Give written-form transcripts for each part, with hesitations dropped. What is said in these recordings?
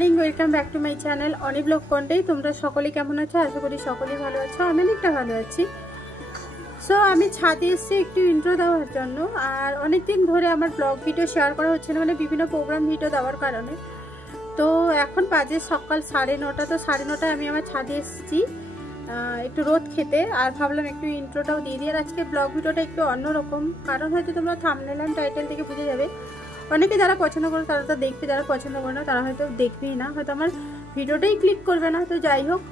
Morning, welcome back to my channel Oni blog কন্টেই। তোমরা সকলেই কেমন আছো? আশা করি সকলেই ভালো আছো। আমি অনেকটা ভালো আছি। সো আমি ছাদে এসেছি একটু ইন্ট্রো দেওয়ার জন্য। আর অনেক দিন ধরে আমার ব্লগ ভিডিও শেয়ার করা হচ্ছে না, মানে বিভিন্ন প্রোগ্রাম ভিডিও দেওয়ার কারণে। তো এখন বাজে সকাল 9:30। তো 9:30টায় আমি আমার ছাদে এসেছি একটু রোদ খেতে। আর ভাবলাম একটু ইন্ট্রোটাও দিয়ে দিই। আর আজকে ব্লগ ভিডিওটা একটু অন্যরকম, কারণ হয়তো তোমরা থাম্বনেল এন্ড টাইটেল থেকে বুঝে যাবে। অনেকে যারা পছন্দ করে তারা তো দেখবে, যারা পছন্দ করে না তারা হয়তো দেখবেই না, হয়তো আমার ভিডিওটাই ক্লিক করবে না। তো যাই হোক,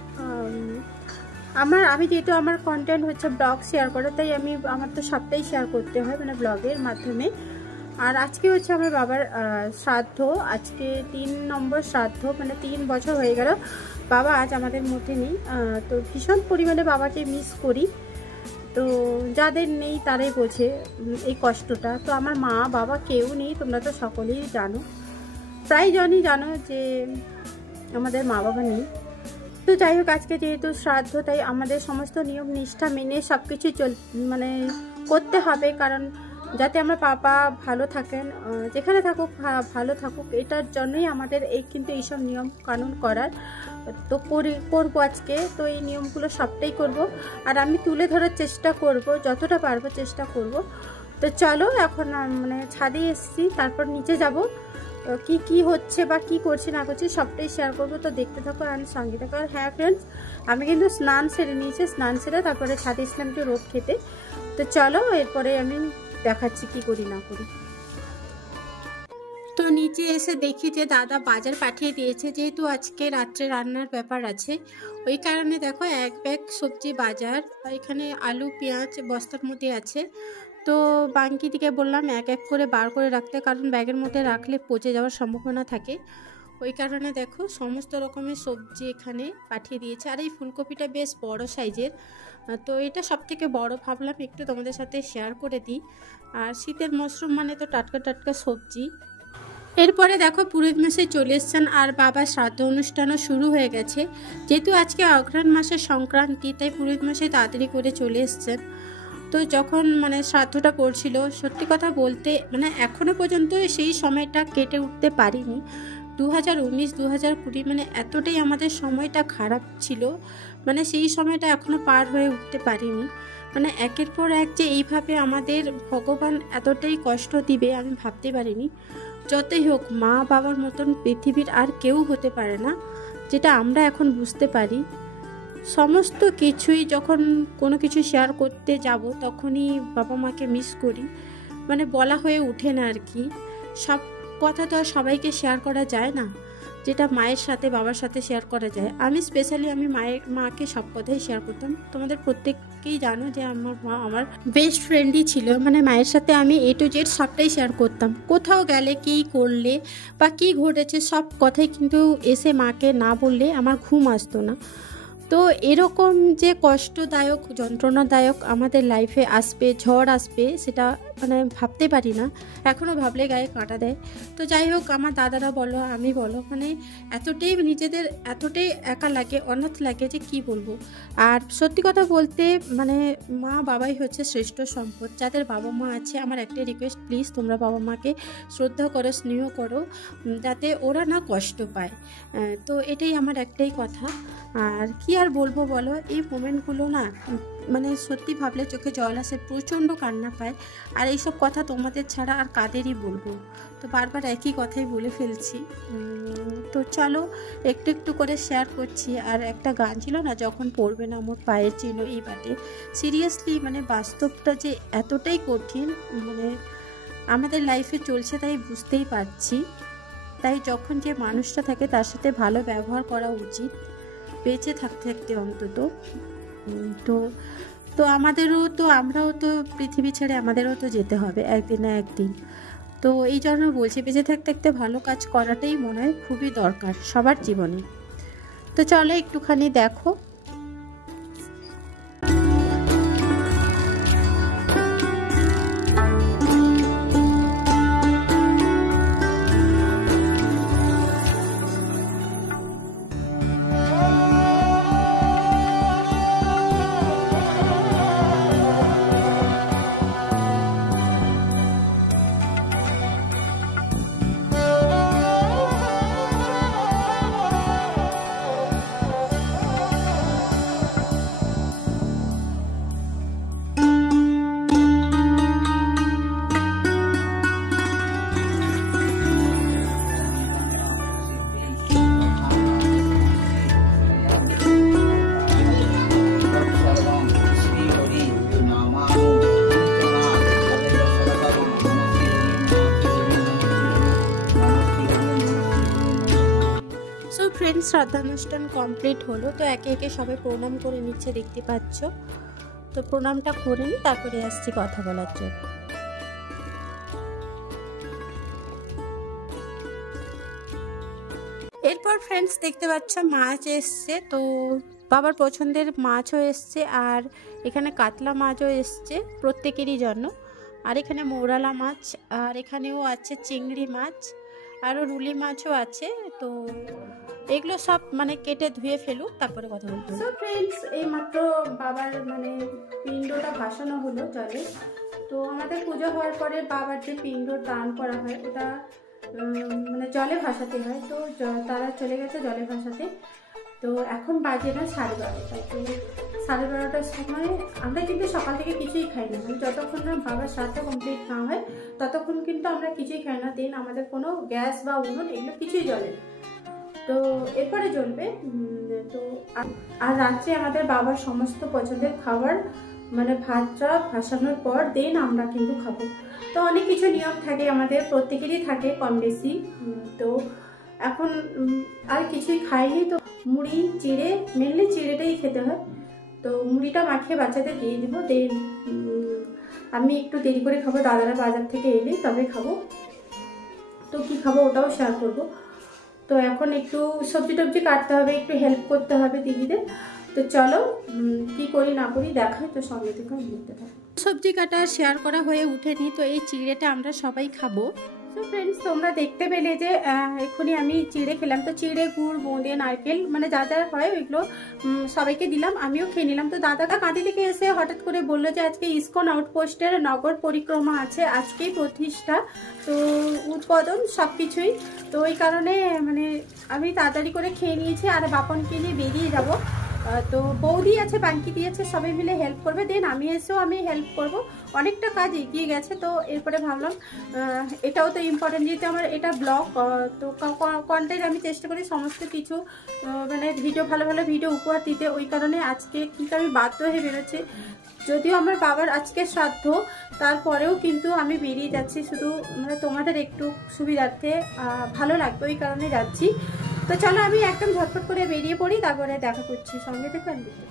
আমি যেহেতু আমার কন্টেন্ট হচ্ছে ব্লগ শেয়ার করে, তাই আমার তো সবটাই শেয়ার করতে হয়, মানে ব্লগের মাধ্যমে। আর আজকে হচ্ছে আমার বাবার শ্রাদ্ধ, আজকে 3 নম্বর শ্রাদ্ধ, মানে 3 বছর হয়ে গেল বাবা আজ আমাদের মধ্যে নেই। তো ভীষণ পরিমাণে বাবাকে মিস করি। তো যাদের নেই তারাই বোঝে এই কষ্টটা। তো আমার মা বাবা কেউ নেই, তোমরা তো সকলেই জানো, প্রায় জনই জানো যে আমাদের মা বাবা নেই। তো যাই হোক, আজকে যেহেতু শ্রাদ্ধ, তাই আমাদের সমস্ত নিয়ম নিষ্ঠা মেনে সব কিছু মানে করতে হবে, কারণ যাতে আমার পাপা ভালো থাকেন, যেখানে থাকুক ভালো থাকুক, এটার জন্যই আমাদের কিন্তু এইসব নিয়ম কানুন করার। তো করবো আজকে। তো এই নিয়মগুলো সবটাই করব, আর আমি তুলে ধরার চেষ্টা করব, যতটা পারবো চেষ্টা করব। তো চলো, এখন মানে ছাদে এসেছি, তারপর নিচে যাব, কি হচ্ছে বা কি করছি না করছি সবটাই শেয়ার করবো। তো দেখতে থাকো আর সঙ্গে থাকো। আর হ্যাঁ ফ্রেন্ডস, আমি কিন্তু স্নান সেরে নিয়েছি, স্নান সেরে তারপরে ছাদে এসলাম একটু রোদ খেতে। তো চলো, এরপরে আমি দেখাচ্ছি কি করি না করি। তো নিচে এসে দেখি যে দাদা বাজার পাঠিয়ে দিয়েছে, যেহেতু আজকে রাত্রে রান্নার ব্যাপার আছে, ওই কারণে দেখো 1 ব্যাগ সবজি বাজার। এখানে আলু পেঁয়াজ বস্তার মধ্যে আছে। তো বাঙ্কি দিকে বললাম এক এক করে বার করে রাখতে, কারণ ব্যাগের মধ্যে রাখলে পচে যাওয়ার সম্ভাবনা থাকে। ওই কারণে দেখো সমস্ত রকমের সবজি এখানে পাঠিয়ে দিয়েছে। আর এই ফুলকপিটা বেশ বড় সাইজের, তো এটা সব থেকে বড়, ভাবলাম একটু তোমাদের সাথে শেয়ার করে দিই। আর শীতের মরশুম মানে তো টাটকা টাটকা সবজি। এরপরে দেখো পুরোহিত মশাই চলে এসছেন, আর বাবার শ্রাদ্ধ অনুষ্ঠানও শুরু হয়ে গেছে। যেহেতু আজকে অঘ্রাণ মাসের সংক্রান্তি, তাই পুরোহিত মশাই তাড়াতাড়ি করে চলে এসছেন। তো যখন মানে শ্রাদ্ধটা করছিল, সত্যি কথা বলতে মানে এখনও পর্যন্ত সেই সময়টা কেটে উঠতে পারিনি। 2019 2020 মানে এতটাই আমাদের সময়টা খারাপ ছিল, মানে সেই সময়টা এখনও পার হয়ে উঠতে পারিনি। মানে একের পর এক যে এইভাবে আমাদের ভগবান এতটাই কষ্ট দিবে আমি ভাবতে পারিনি। যতই হোক, মা বাবার মতন পৃথিবীর আর কেউ হতে পারে না, যেটা আমরা এখন বুঝতে পারি। সমস্ত কিছুই যখন কোনো কিছু শেয়ার করতে যাব, তখনই বাবা মাকে মিস করি, মানে বলা হয়ে ওঠে না আর কি। সব কথা তো আর সবাইকে শেয়ার করা যায় না, যেটা মায়ের সাথে বাবার সাথে শেয়ার করা যায়। আমি স্পেশালি মাকে সব কথাই শেয়ার করতাম। তোমাদের প্রত্যেককেই জানো যে আমার মা আমার বেস্ট ফ্রেন্ডই ছিল, মানে মায়ের সাথে আমি A to Z সবটাই শেয়ার করতাম। কোথাও গেলে কী করলে বা কী ঘটেছে সব কথাই কিন্তু এসে মাকে না বললে আমার ঘুম আসতো না। তো এরকম যে কষ্টদায়ক যন্ত্রণাদায়ক আমাদের লাইফে আসবে, ঝড় আসবে, সেটা মানে ভাবতে পারি না, এখনও ভাবলে গায়ে কাঁটা দেয়। তো যাই হোক, আমার দাদারা বলো আমি বলো, মানে নিজেদের এতটাই একা লাগে, অনাথ লাগে যে কি বলবো। আর সত্যি কথা বলতে মানে মা বাবাই হচ্ছে শ্রেষ্ঠ সম্পদ। যাদের বাবা মা আছে, আমার একটাই রিকোয়েস্ট, প্লিজ তোমরা বাবা মাকে শ্রদ্ধা করো, স্নেহ করো, যাতে ওরা না কষ্ট পায়। তো এটাই আমার একটাই কথা। আর কি আর বলবো বলো, এই মোমেন্টগুলো না মানে সত্যি ভাবলে চোখে জল আসে, প্রচণ্ড কান্না পায়। আর এইসব কথা তোমাদের ছাড়া আর কাদেরই বলবো, তো বারবার একই কথাই বলে ফেলছি। তো চলো, একটু একটু করে শেয়ার করছি। আর একটা গান ছিল না, যখন পড়বে না মোর পায়ের চিহ্ন এই বাটে। সিরিয়াসলি মানে বাস্তবটা যে এতটাই কঠিন, মানে আমাদের লাইফে চলছে তাই বুঝতেই পারছি। তাই যখন যে মানুষটা থাকে তার সাথে ভালো ব্যবহার করা উচিত, বেঁচে থাকতে থাকতে অন্তত। তো আমরাও তো পৃথিবী ছেড়ে আমাদেরও তো যেতে হবে একদিন না একদিন। তো এই জন্য বলছি, বেঁচে থাকতে থাকতে ভালো কাজ করাটাই মনে হয় খুবই দরকার সবার জীবনে। তো চলো একটুখানি দেখো। ফ্রেন্ডস, শ্রাদ্ধানুষ্ঠান কমপ্লিট হলো। তো একে একে সবাই প্রণাম করে নিচ্ছে, দেখতে পাচ্ছ। তো প্রণামটা করে নিই, তারপরে আসছি কথা বলার জন্য। এরপর ফ্রেন্ডস দেখতে পাচ্ছ মাছ এসছে, তো বাবার পছন্দের মাছও এসছে, আর এখানে কাতলা মাছও এসছে প্রত্যেকেরই জন্য। আর এখানে মৌরালা মাছ, আর এখানেও আছে চিংড়ি মাছ, আরও রুলি মাছও আছে। তো এগুলো সব মানে কেটে ধুয়ে ফেলুক, তারপরে কথা বলবো। সো ফ্রেন্ডস, এই মাত্র বাবার মানে পিণ্ডটা ভাসানো হলো জলে। তো আমাদের পুজো হওয়ার পরে বাবার যে পিণ্ড দান করা হয় ওটা মানে জলে ভাসাতে হয়। তো তারা চলে গেছে জলে ভাসাতে। তো এখন বাজে না 12:30। তো 12:30টার সময় আমরা কিন্তু সকাল থেকে কিছুই খাই না, মানে যতক্ষণ না বাবার শ্রাদ্ধ কমপ্লিট না হয় ততক্ষণ কিন্তু আমরা কিছুই খাই না। দেন আমাদের কোনো গ্যাস বা উনুন এগুলো কিছুই জ্বলে না। তো এরপরে জ্বলবে। তো আর রাত্রে আমাদের বাবার সমস্ত পছন্দের খাবার মানে ভাতটা ভাসানোর পর দেন আমরা কিন্তু খাবো। তো অনেক কিছু নিয়ম থাকে আমাদের, প্রত্যেকেরই থাকে কম বেশি। তো এখন আর কিছুই খাইনি। তো মুড়ি চিড়ে, মেনলি চিড়েটাই খেতে হয়। তো মুড়িটা মাখিয়ে বাচ্চাদের দিয়ে দিব। দেন আমি একটু দেরি করে খাবো, দাদারা বাজার থেকে এলেই তবে খাবো। তো কি খাবো ওটাও শেয়ার করবো। তো এখন একটু সবজি টবজি কাটতে হবে, একটু হেল্প করতে হবে দিদিদের। তো চলো কি করি না করি দেখাই, তো সঙ্গে থেকে দেখতে থাকো। সবজি কাটা শেয়ার করা হয়ে উঠেনি, তো এই চিড়েটা আমরা সবাই খাবো। তো ফ্রেন্ডস, তোমরা দেখতে পেলে যে এক্ষুনি আমি চিড়ে খেলাম। তো চিড়ে, গুড়, বোঁদে, নারকেল মানে যা যা হয় ওইগুলো সবাইকে দিলাম, আমিও খেয়ে নিলাম। তো দাদাটা কাঁদি থেকে এসে হঠাৎ করে বললো যে আজকে ইসকন আউটপোস্টের নগর পরিক্রমা আছে, আজকেই প্রতিষ্ঠা, তো উদ্বোধন সব কিছুই। তো ওই কারণে মানে আমি তাড়াতাড়ি করে খেয়ে নিয়েছি, আর বাপনকে নিয়ে বেরিয়ে যাব। তো বৌদি আছে, বাঙ্কি দিয়েছে, সবাই মিলে হেল্প করবে। দেন আমি এসেও আমি হেল্প করব, অনেকটা কাজ এগিয়ে গেছে। তো এরপরে ভাবলাম এটাও তো ইম্পর্টেন্ট, যেহেতু আমার এটা ব্লগ, তো কন্টেন্ট আমি চেষ্টা করি সমস্ত কিছু মানে ভিডিও, ভালো ভালো ভিডিও উপহার দিতে। ওই কারণে আজকে কিন্তু আমি বাধ্য হয়ে বেরোচ্ছি। যদিও আমার বাবার আজকে শ্রাদ্ধ, তারপরেও কিন্তু আমি বেরিয়ে যাচ্ছি শুধু মানে তোমাদের একটু সুবিধার্থে, ভালো লাগবে ওই কারণে যাচ্ছি। তো চলো আমি একদম ঝটপট করে বেরিয়ে পড়ি, তারপরে দেখা করছি, সঙ্গে থেকে আমি দেখতে।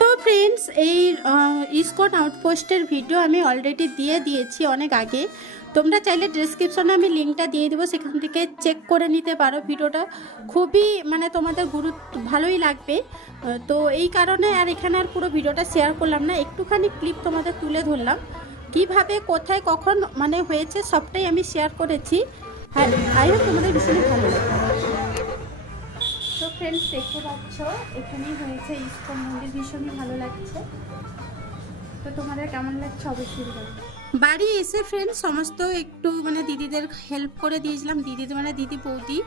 তো ফ্রেন্ডস, এই ইসকন আউটপোস্টের ভিডিও আমি অলরেডি দিয়ে দিয়েছি অনেক আগে। তোমরা চাইলে ডেসক্রিপশনে আমি লিঙ্কটা দিয়ে দেবো, সেখান থেকে চেক করে নিতে পারো। ভিডিওটা খুবই মানে তোমাদের ভালোই লাগবে। তো এই কারণে আর এখানে আর পুরো ভিডিওটা শেয়ার করলাম না, একটুখানি ক্লিপ তোমাদের তুলে ধরলাম। কিভাবে কোথায় কখন মানে হয়েছে সবটাই আমি শেয়ার করেছি। হ্যাঁ, আই হোপ তোমাদের ভীষণই ভালো লাগবে। তো ফ্রেন্ডস, দেখতে পাচ্ছ এখানেই হয়েছে ইসকন মন্দির, ভীষণই ভালো লাগছে। তো তোমাদের কেমন লাগছে অবশ্যই বলবে। বাড়ি এসে ফ্রেন্ডস সমস্ত একটু মানে দিদিদের হেল্প করে দিয়েছিলাম, দিদিদের মানে দিদি, বৌদি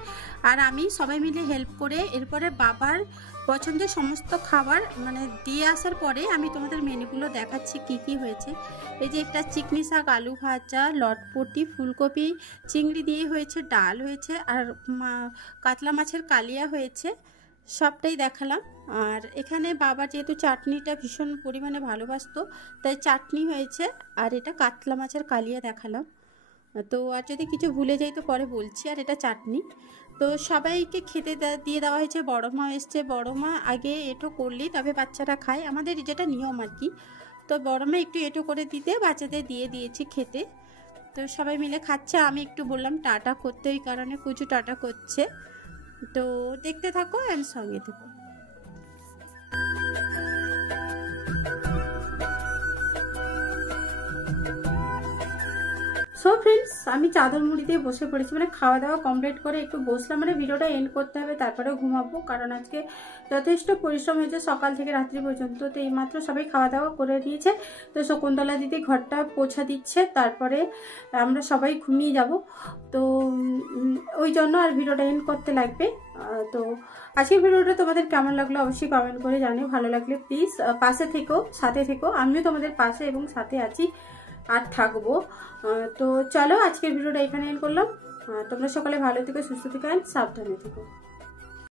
আর আমি সবাই মিলে হেল্প করে এরপরে বাবার পছন্দের সমস্ত খাবার মানে দিয়ে আসার পরে আমি তোমাদের মেনুগুলো দেখাচ্ছি কি কি হয়েছে। এই যে একটা চিকনি শাক, আলু ভাজা, লটপটি, ফুলকপি, চিংড়ি দিয়ে হয়েছে, ডাল হয়েছে, আর কাতলা মাছের কালিয়া হয়েছে, সবটাই দেখালাম। আর এখানে বাবা যেহেতু চাটনিটা ভীষণ পরিমাণে ভালোবাসতো, তাই চাটনি হয়েছে, আর এটা কাতলা মাছের কালিয়া দেখালাম। তো আর যদি কিছু ভুলে যাই তো পরে বলছি। আর এটা চাটনি। তো সবাইকে খেতে দিয়ে দেওয়া হয়েছে। বড় মা এসছে, বড় মা আগে এঁটো করলেই তবে বাচ্চারা খায়, আমাদের যেটা নিয়ম আর কি। তো বড় মা একটু এঁটো করে দিতে বাচ্চাদের দিয়ে দিয়েছি খেতে। তো সবাই মিলে খাচ্ছে, আমি একটু বললাম টাটা করতে, ওই কারণে কুচু টাটা করছে। তো দেখতে থাকো আর সঙ্গে থাকো। সো ফ্রেন্ডস, আমি চাদর মুড়ি দিয়ে বসে পড়েছি, মানে খাওয়া দাওয়া কমপ্লিট করে একটু বসলাম, মানে ভিডিওটা এন্ড করতে হবে, তারপরে ঘুমাবো, কারণ আজকে যথেষ্ট পরিশ্রম হয়েছে সকাল থেকে রাত্রি পর্যন্ত। তো এইমাত্র সবাই খাওয়া দাওয়া করে দিয়েছে। তো শকুন্তলা দিদি ঘরটা পোছা দিচ্ছে, তারপরে আমরা সবাই ঘুমিয়ে যাব। তো ওই জন্য আর ভিডিওটা এন্ড করতে লাগবে। তো আজকের ভিডিওটা তোমাদের কেমন লাগলো অবশ্যই কমেন্ট করে জানিও। ভালো লাগলে প্লিজ পাশে থেকো, সাথে থেকো, আমিও তোমাদের পাশে এবং সাথে আছি আর থাকবো। তো চলো আজকের ভিডিওটা এখানে এন্ড করলাম। তোমরা সকালে ভালো থেকো, সুস্থ থেকো, সাবধানে থেকো।